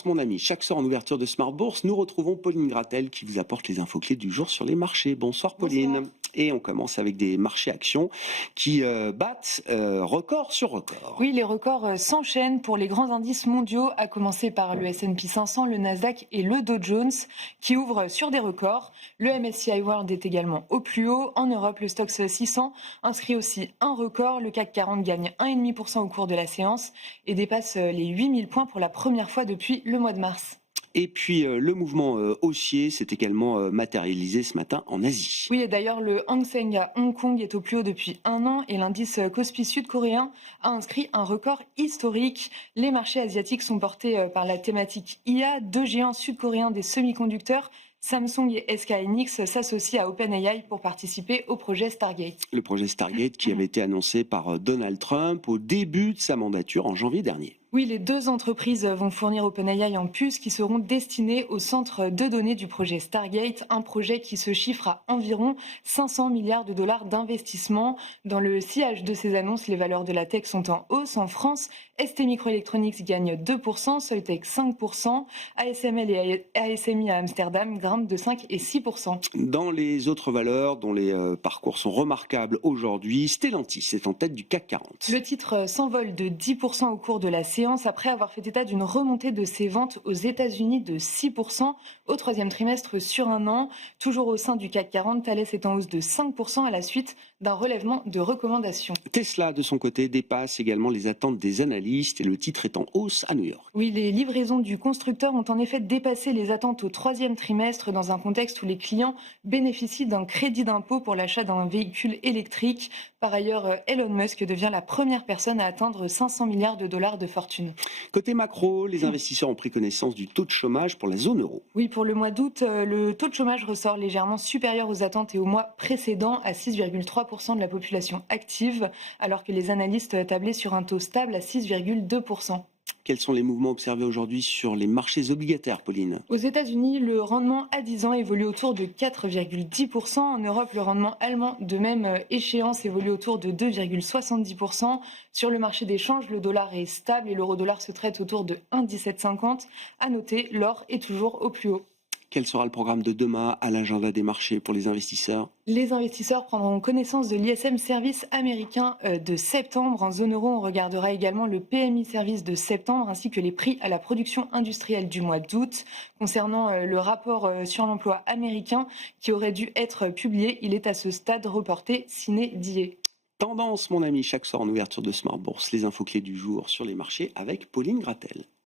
Tendance, mon ami. Chaque soir en ouverture de Smart Bourse, nous retrouvons Pauline Gratel qui vous apporte les infos clés du jour sur les marchés. Bonsoir Pauline. Bonsoir. Et on commence avec des marchés actions qui battent record sur record. Oui, les records s'enchaînent pour les grands indices mondiaux, à commencer par le S&P 500, le Nasdaq et le Dow Jones, qui ouvrent sur des records. Le MSCI World est également au plus haut. En Europe, le Stoxx 600 inscrit aussi un record. Le CAC 40 gagne 1,5% au cours de la séance et dépasse les 8000 points pour la première fois depuis le mois de mars. Et puis le mouvement haussier s'est également matérialisé ce matin en Asie. Oui, et d'ailleurs, le Hang Seng à Hong Kong est au plus haut depuis un an et l'indice Kospi sud-coréen a inscrit un record historique. Les marchés asiatiques sont portés par la thématique IA. Deux géants sud-coréens des semi-conducteurs, Samsung et SK Hynix, s'associent à OpenAI pour participer au projet Stargate. Le projet Stargate qui avait été annoncé par Donald Trump au début de sa mandature en janvier dernier. Oui, les deux entreprises vont fournir OpenAI en puces qui seront destinées au centre de données du projet Stargate, un projet qui se chiffre à environ 500 milliards de dollars d'investissement. Dans le sillage de ces annonces, les valeurs de la tech sont en hausse. En France, STMicroelectronics gagne 2%, Soitec 5%, ASML et ASMI à Amsterdam grimpent de 5 et 6%. Dans les autres valeurs dont les parcours sont remarquables aujourd'hui, Stellantis est en tête du CAC 40. Le titre s'envole de 10% au cours de la séance après avoir fait état d'une remontée de ses ventes aux États-Unis de 6% au troisième trimestre sur un an. Toujours au sein du CAC 40, Thales est en hausse de 5% à la suite d'un relèvement de recommandations. Tesla, de son côté, dépasse également les attentes des analystes et le titre est en hausse à New York. Oui, les livraisons du constructeur ont en effet dépassé les attentes au troisième trimestre dans un contexte où les clients bénéficient d'un crédit d'impôt pour l'achat d'un véhicule électrique. Par ailleurs, Elon Musk devient la première personne à atteindre 500 milliards de dollars de fortune. Côté macro, les investisseurs ont pris connaissance du taux de chômage pour la zone euro. Oui, pour le mois d'août, le taux de chômage ressort légèrement supérieur aux attentes et au mois précédent à 6,3% de la population active, alors que les analystes tablaient sur un taux stable à 6,2%. Quels sont les mouvements observés aujourd'hui sur les marchés obligataires, Pauline ? Aux États-Unis, le rendement à 10 ans évolue autour de 4,10%. En Europe, le rendement allemand de même échéance évolue autour de 2,70%. Sur le marché des changes, le dollar est stable et l'euro-dollar se traite autour de 1,1750. À noter, l'or est toujours au plus haut. Quel sera le programme de demain à l'agenda des marchés pour les investisseurs ? Les investisseurs prendront connaissance de l'ISM Service américain de septembre. En zone euro, on regardera également le PMI Service de septembre ainsi que les prix à la production industrielle du mois d'août. Concernant le rapport sur l'emploi américain qui aurait dû être publié, il est à ce stade reporté sine die. Tendance, mon ami, chaque soir en ouverture de Smart Bourse, les infos clés du jour sur les marchés avec Pauline Gratel.